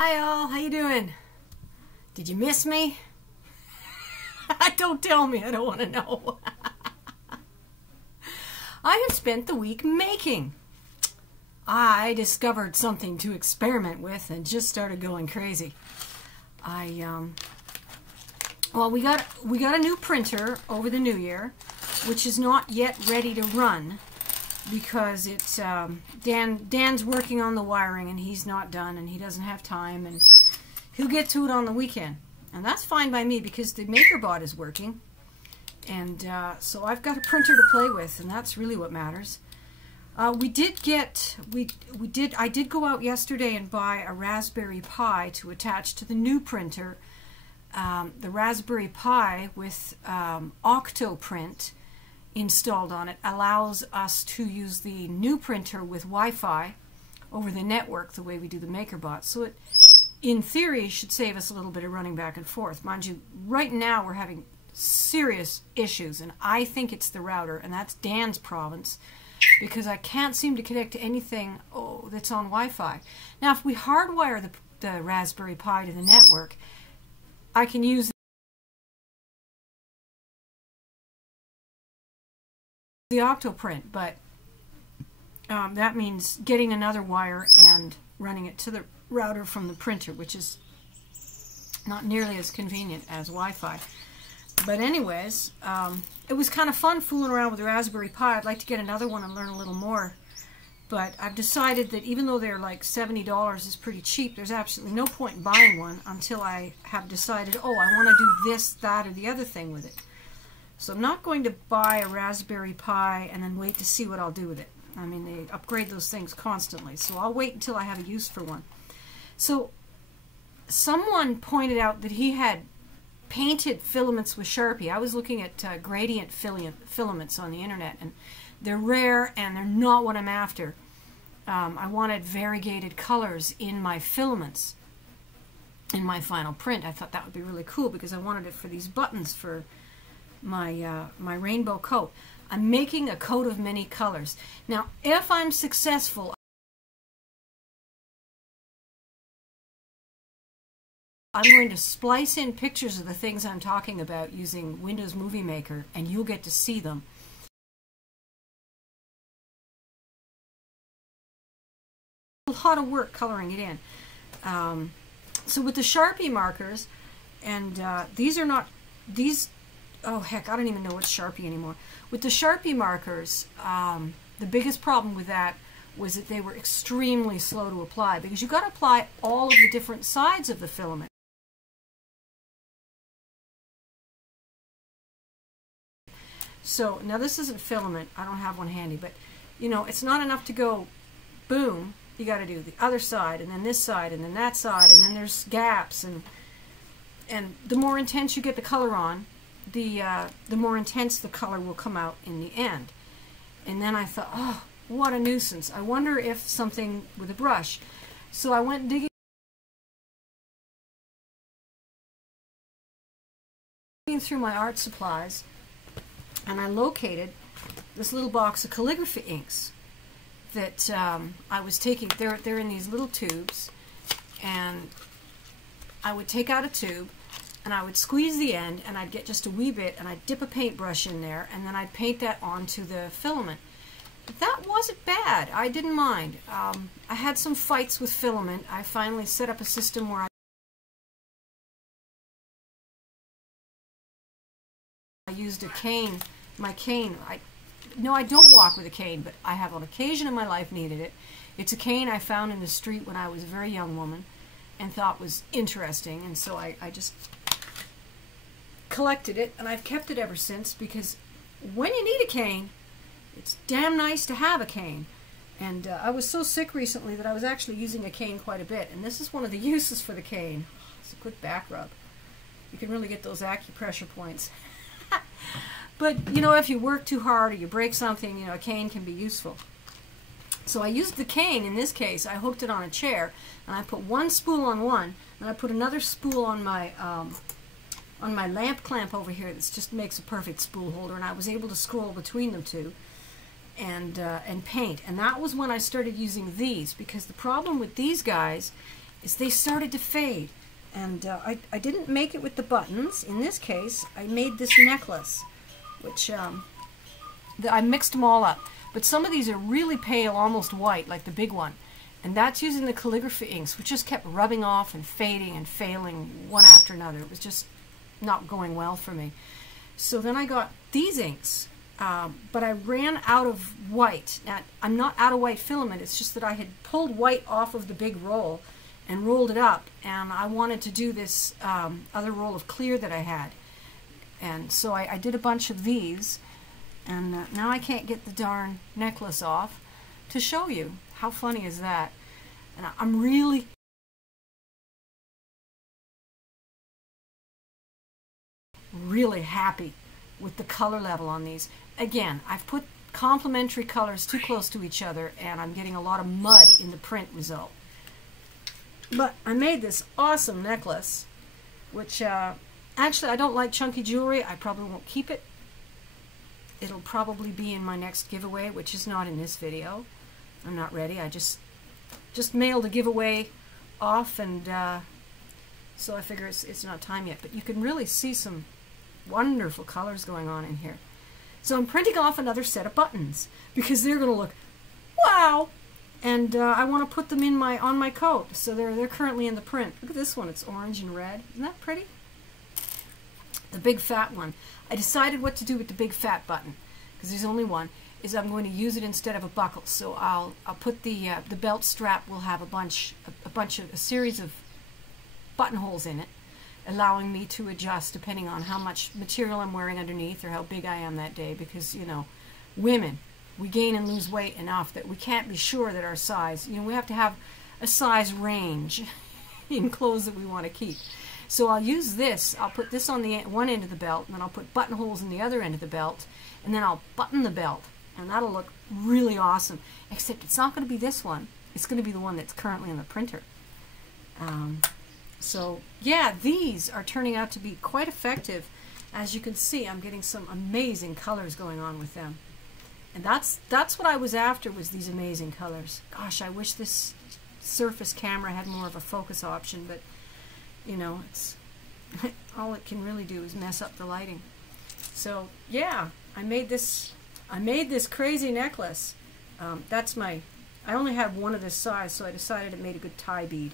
Hi all, how you doing? Did you miss me? Don't tell me, I don't want to know. I have spent the week making. I discovered something to experiment with and just started going crazy. Well, we got a new printer over the new year, which is not yet ready to run because it's Dan's working on the wiring and he's not done and he doesn't have time, and he'll get to it on the weekend, and that's fine by me because the Makerbot is working, and so I've got a printer to play with, and that's really what matters. I did go out yesterday and buy a Raspberry Pi to attach to the new printer. The Raspberry Pi with Octoprint installed on it allows us to use the new printer with Wi-Fi over the network the way we do the Makerbot. So it, in theory, should save us a little bit of running back and forth. Mind you, right now we're having serious issues, and I think it's the router, and that's Dan's province, because I can't seem to connect to anything that's on Wi-Fi. Now, if we hardwire the Raspberry Pi to the network, I can use the Octoprint, but that means getting another wire and running it to the router from the printer, which is not nearly as convenient as Wi-Fi. But anyways, it was kind of fun fooling around with the Raspberry Pi. I'd like to get another one and learn a little more. But I've decided that even though they're like $70 is pretty cheap, there's absolutely no point in buying one until I have decided, I want to do this, that, or the other thing with it. So I'm not going to buy a Raspberry Pi and then wait to see what I'll do with it. I mean, they upgrade those things constantly, so I'll wait until I have a use for one. So someone pointed out that he had painted filaments with Sharpie. I was looking at gradient filaments on the internet, and they're rare and they're not what I'm after. I wanted variegated colors in my filaments in my final print. I thought that would be really cool because I wanted it for these buttons for my my rainbow coat. I'm making a coat of many colors. Now, if I'm successful, I'm going to splice in pictures of the things I'm talking about using Windows Movie Maker, and you'll get to see them. A lot of work coloring it in. So with the Sharpie markers, and these are not, oh heck, I don't even know what's Sharpie anymore. With the Sharpie markers, the biggest problem with that was that they were extremely slow to apply, because you've got to apply all of the different sides of the filament. So now this isn't filament, I don't have one handy, but you know, it's not enough to go boom. You got to do the other side, and then this side, and then that side, and then there's gaps, and the more intense you get the color on, the more intense the color will come out in the end. And then I thought, oh, what a nuisance. I wonder if something with a brush. So I went digging through my art supplies, and I located this little box of calligraphy inks that I was taking. They're in these little tubes, and I would take out a tube and I would squeeze the end, and I'd get just a wee bit, and I'd dip a paintbrush in there, and then I'd paint that onto the filament. That wasn't bad. I didn't mind. I had some fights with filament. I finally set up a system where I used a cane. My cane, no, I don't walk with a cane, but I have on occasion in my life needed it. It's a cane I found in the street when I was a very young woman and thought was interesting, and so I just collected it, and I've kept it ever since, because when you need a cane, it's damn nice to have a cane. And I was so sick recently that I was actually using a cane quite a bit, and this is one of the uses for the cane. It's a good back rub. You can really get those acupressure points. But, you know, if you work too hard or you break something, you know, a cane can be useful. So I used the cane. In this case, I hooked it on a chair, and I put one spool on one, and I put another spool on my lamp clamp over here that just makes a perfect spool holder, and I was able to scroll between them two and paint. And that was when I started using these, because the problem with these guys is they started to fade. And I didn't make it with the buttons. In this case, I made this necklace, which I mixed them all up. But some of these are really pale, almost white, like the big one. And that's using the calligraphy inks, which just kept rubbing off and fading and failing one after another. It was just not going well for me. So then I got these inks, but I ran out of white. Now, I'm not out of white filament, it's just that I had pulled white off of the big roll and rolled it up, and I wanted to do this other roll of clear that I had. And so I did a bunch of these, and now I can't get the darn necklace off to show you. How funny is that? And I'm really happy with the color level on these. Again, I've put complementary colors too close to each other, and I'm getting a lot of mud in the print result. But I made this awesome necklace, which actually I don't like chunky jewelry. I probably won't keep it. It'll probably be in my next giveaway, which is not in this video. I'm not ready. I just mailed a giveaway off, and so I figure it's not time yet. But you can really see some wonderful colors going on in here. So I'm printing off another set of buttons because they're going to look wow, and I want to put them in on my coat. So they're currently in the print. Look at this one. It's orange and red. Isn't that pretty? The big fat one. I decided what to do with the big fat button because there's only one. Is I'm going to use it instead of a buckle. So I'll put the belt strap will have a series of buttonholes in it, allowing me to adjust depending on how much material I'm wearing underneath or how big I am that day. Because you know, women, we gain and lose weight enough that we can't be sure that our size. You know, we have to have a size range in clothes that we want to keep. So I'll use this. I'll put this on the one end of the belt, and then I'll put buttonholes in the other end of the belt, and then I'll button the belt. And that'll look really awesome. Except it's not going to be this one. It's going to be the one that's currently in the printer. So yeah, these are turning out to be quite effective. As you can see, I'm getting some amazing colors going on with them. And that's what I was after, was these amazing colors. Gosh, I wish this Surface camera had more of a focus option, but you know, it's all it can really do is mess up the lighting. So yeah, I made this crazy necklace. I only have one of this size, so I decided it made a good tie bead.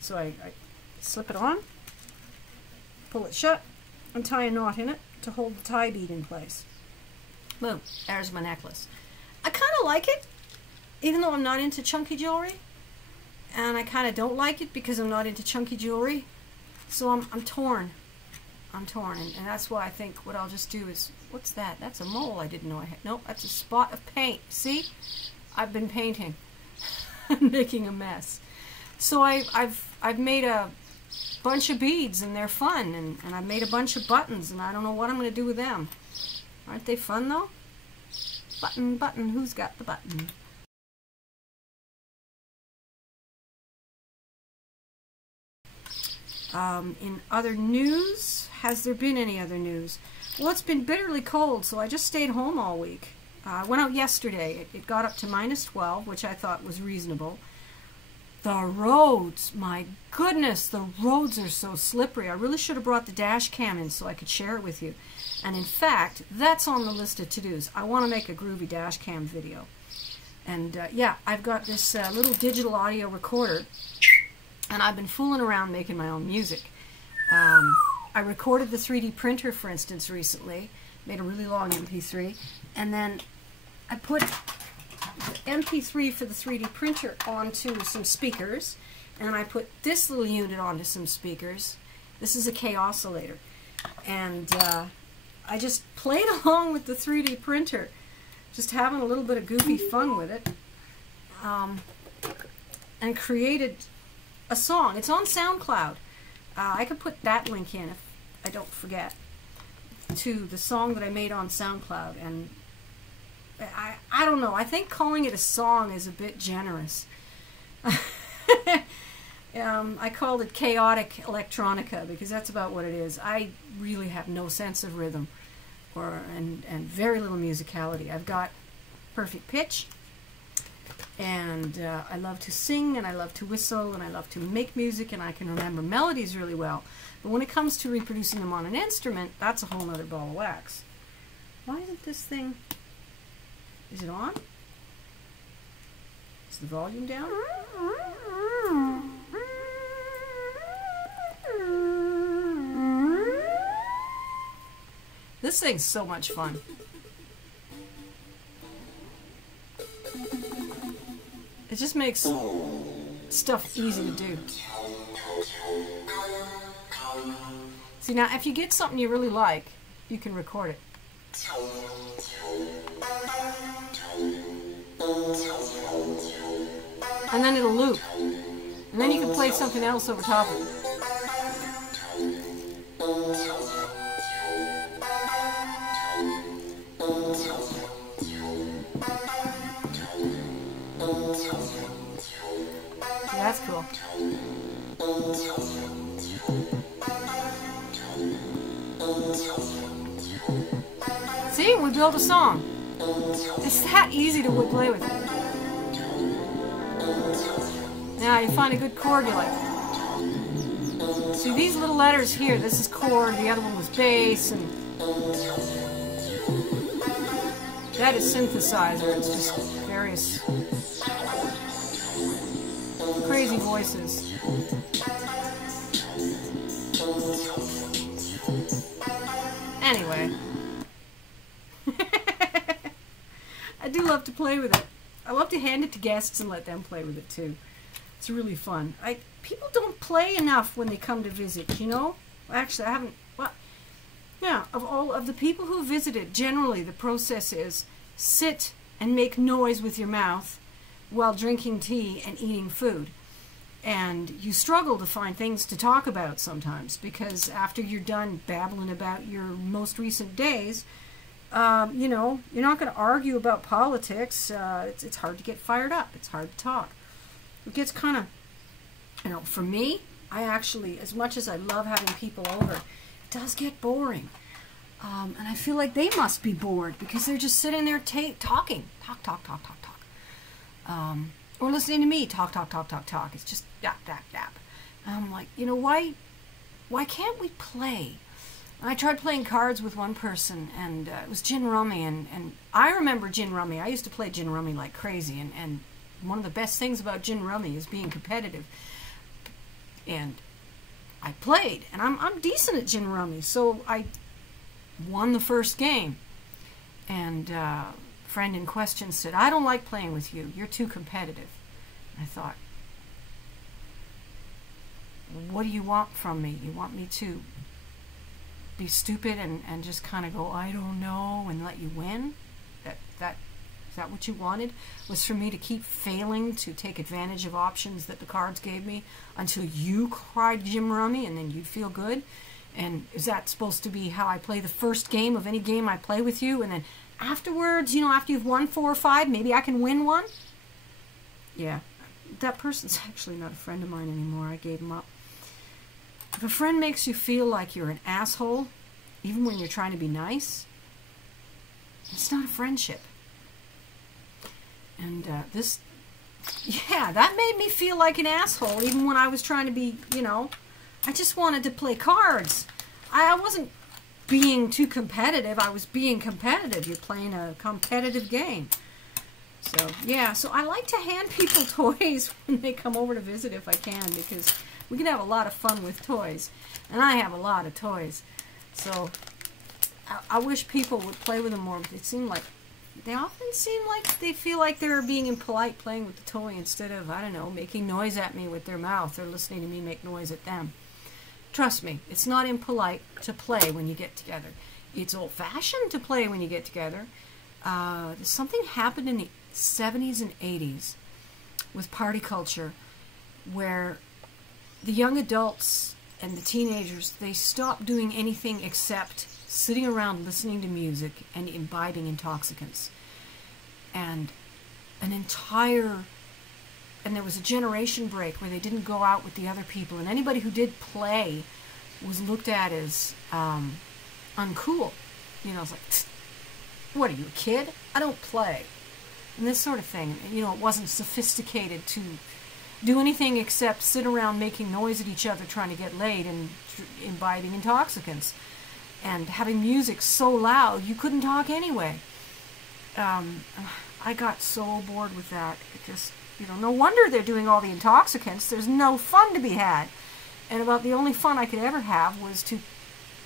So I slip it on, pull it shut, and tie a knot in it to hold the tie bead in place. Boom, there's my necklace. I kind of like it, even though I'm not into chunky jewelry. And I kind of don't like it because I'm not into chunky jewelry. So I'm torn. I'm torn, and that's why I think what I'll just do is, what's that? That's a mole I didn't know I had. Nope, that's a spot of paint. See? I've been painting. I'm making a mess. So I've made a bunch of beads, and they're fun, and I've made a bunch of buttons, and I don't know what I'm going to do with them. Aren't they fun, though? Button, button, who's got the button? In other news, has there been any other news? Well, it's been bitterly cold, so I just stayed home all week. I went out yesterday. It got up to -12, which I thought was reasonable. The roads, my goodness, the roads are so slippery. I really should have brought the dash cam in so I could share it with you. And in fact, that's on the list of to-dos. I want to make a groovy dash cam video. And yeah, I've got this little digital audio recorder, and I've been fooling around making my own music. I recorded the 3D printer, for instance, recently. Made a really long MP3. And then I put the MP3 for the 3D printer onto some speakers. And I put this little unit onto some speakers. This is a K oscillator. And I just played along with the 3D printer. Just having a little bit of goofy fun with it. And created a song. It's on SoundCloud. I could put that link in if I don't forget, to the song that I made on SoundCloud. And I don't know. I think calling it a song is a bit generous. I called it chaotic electronica because that's about what it is. I really have no sense of rhythm and very little musicality. I've got perfect pitch, And I love to sing, and I love to whistle, and I love to make music, and I can remember melodies really well. But when it comes to reproducing them on an instrument, that's a whole other ball of wax. Why isn't this thing... Is it on? Is the volume down? This thing's so much fun. It just makes stuff easy to do. See, now if you get something you really like, you can record it. And then it'll loop. And then you can play something else over top of it. So that's cool. See, we built a song. It's that easy to play with. Now you find a good chord you like. See these little letters here, this is chord, the other one was bass, and that is synthesizer. It's just various crazy voices. Anyway. I do love to play with it. I love to hand it to guests and let them play with it too. It's really fun. People don't play enough when they come to visit, you know? Actually, I haven't... Well, yeah, of all of the people who visited, generally the process is sit and make noise with your mouth while drinking tea and eating food. And you struggle to find things to talk about sometimes, because after you're done babbling about your most recent days, you know, you're not going to argue about politics. It's hard to get fired up. It's hard to talk. It gets kind of, you know, for me, I actually, as much as I love having people over, it does get boring. And I feel like they must be bored because they're just sitting there talking. Talk. Or listening to me talk. It's just yap. And I'm like, you know, why can't we play? I tried playing cards with one person, and it was gin rummy, and I remember gin rummy. I used to play gin rummy like crazy, and one of the best things about gin rummy is being competitive. And I played, and I'm decent at gin rummy, so I won the first game. And friend in question said, "I don't like playing with you. You're too competitive." And I thought, what do you want from me? You want me to be stupid and just kind of go, I don't know, and let you win? Is that what you wanted? Was for me to keep failing to take advantage of options that the cards gave me until you cried Jim Rummy and then you'd feel good? And is that supposed to be how I play the first game of any game I play with you? And then afterwards, you know, after you've won 4 or 5, maybe I can win one? Yeah, that person's actually not a friend of mine anymore. I gave him up. If a friend makes you feel like you're an asshole, even when you're trying to be nice, it's not a friendship. And that made me feel like an asshole, even when I was trying to be, you know, I just wanted to play cards. I wasn't being too competitive. I was being competitive. You're playing a competitive game. So, yeah, so I like to hand people toys when they come over to visit if I can, because we can have a lot of fun with toys. And I have a lot of toys. So, I wish people would play with them more, but they often seem like they feel like they're being impolite playing with the toy instead of, I don't know, making noise at me with their mouth or listening to me make noise at them. Trust me, it's not impolite to play when you get together. It's old-fashioned to play when you get together. Something happened in the 70s and 80s with party culture where the young adults and the teenagers, they stopped doing anything except sitting around listening to music and imbibing intoxicants. And there was a generation break where they didn't go out with the other people, and anybody who did play was looked at as uncool. You know, it's like, what are you, a kid? I don't play. and this sort of thing. You know, it wasn't sophisticated to do anything except sit around making noise at each other trying to get laid and imbibing intoxicants and having music so loud you couldn't talk anyway. I got so bored with that. It just, you know, no wonder they're doing all the intoxicants. There's no fun to be had. And about the only fun I could ever have was to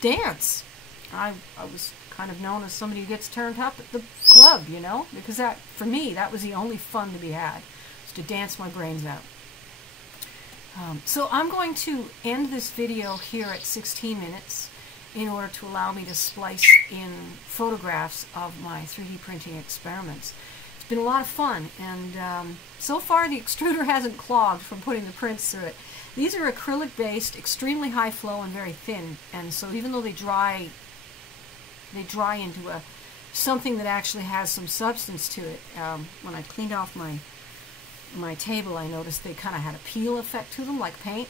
dance. I was kind of known as somebody who gets turned up at the club, you know, because that, for me, that was the only fun to be had, was to dance my brains out. So I'm going to end this video here at 16 minutes in order to allow me to splice in photographs of my 3D printing experiments. It's been a lot of fun, and so far the extruder hasn't clogged from putting the prints through it. These are acrylic-based, extremely high flow and very thin, and so even though they dry into something that actually has some substance to it. When I cleaned off my table, I noticed they kind of had a peel effect to them, like paint.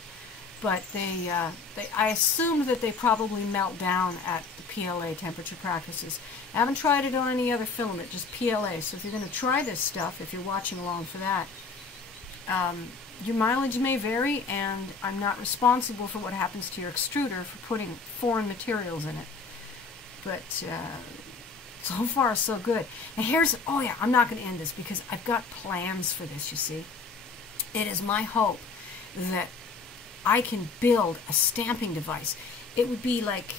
But I assumed that they probably melt down at the PLA temperature practices. I haven't tried it on any other filament, just PLA. So if you're going to try this stuff, if you're watching along for that, your mileage may vary, and I'm not responsible for what happens to your extruder for putting foreign materials in it. But so far, so good. And here's, oh yeah, I'm not going to end this because I've got plans for this, you see. It is my hope that I can build a stamping device. It would be like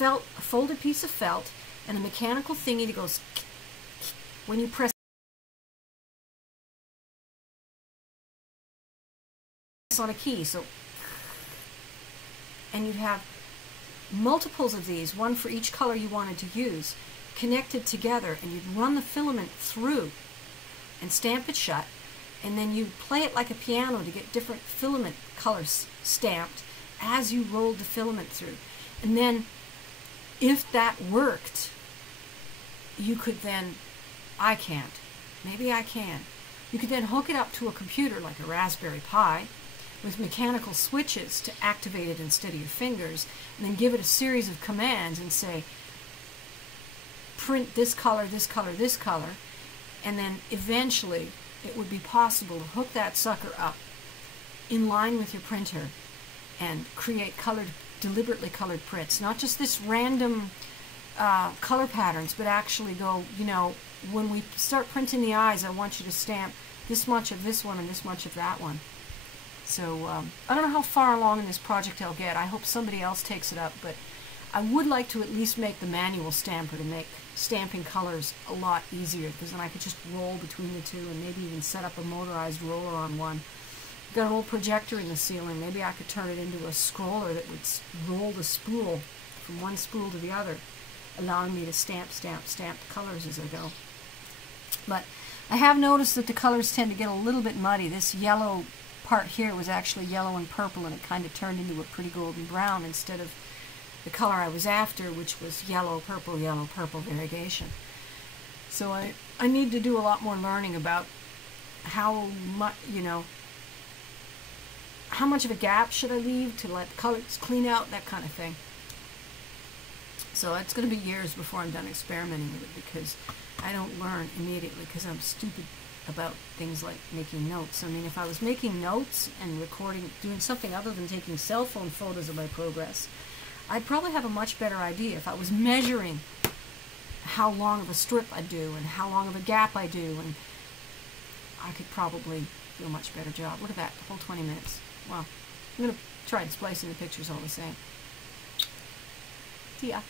a folded piece of felt and a mechanical thingy that goes when you press on a key. So, and you'd have multiples of these, one for each color you wanted to use, connected together, and you'd run the filament through and stamp it shut, and then you'd play it like a piano to get different filament colors stamped as you rolled the filament through. And then if that worked, you could then, I can't, maybe I can, you could then hook it up to a computer like a Raspberry Pi with mechanical switches to activate it instead of your fingers, and then give it a series of commands and say, print this color, this color, this color, and then eventually it would be possible to hook that sucker up in line with your printer and create deliberately colored prints. Not just this random color patterns, but actually go, you know, when we start printing the eyes, I want you to stamp this much of this one and this much of that one. So I don't know how far along in this project I'll get. I hope somebody else takes it up, but I would like to at least make the manual stamper to make stamping colors a lot easier, because then I could just roll between the two and maybe even set up a motorized roller on one. I've got an old projector in the ceiling. Maybe I could turn it into a scroller that would roll the spool from one spool to the other, allowing me to stamp the colors as I go. But I have noticed that the colors tend to get a little bit muddy. This yellow part here was actually yellow and purple, and it kind of turned into a pretty golden brown instead of the color I was after, which was yellow, purple variegation. So I need to do a lot more learning about how much, you know, how much of a gap should I leave to let the colors clean out, that kind of thing. So it's going to be years before I'm done experimenting with it, because I don't learn immediately, because I'm stupid about things like making notes. I mean, if I was making notes and recording, doing something other than taking cell phone photos of my progress, I'd probably have a much better idea. If I was measuring how long of a strip I do and how long of a gap I do, and I could probably do a much better job. Look at that, the whole 20 minutes. Well, I'm going to try and splice in the pictures all the same. See ya.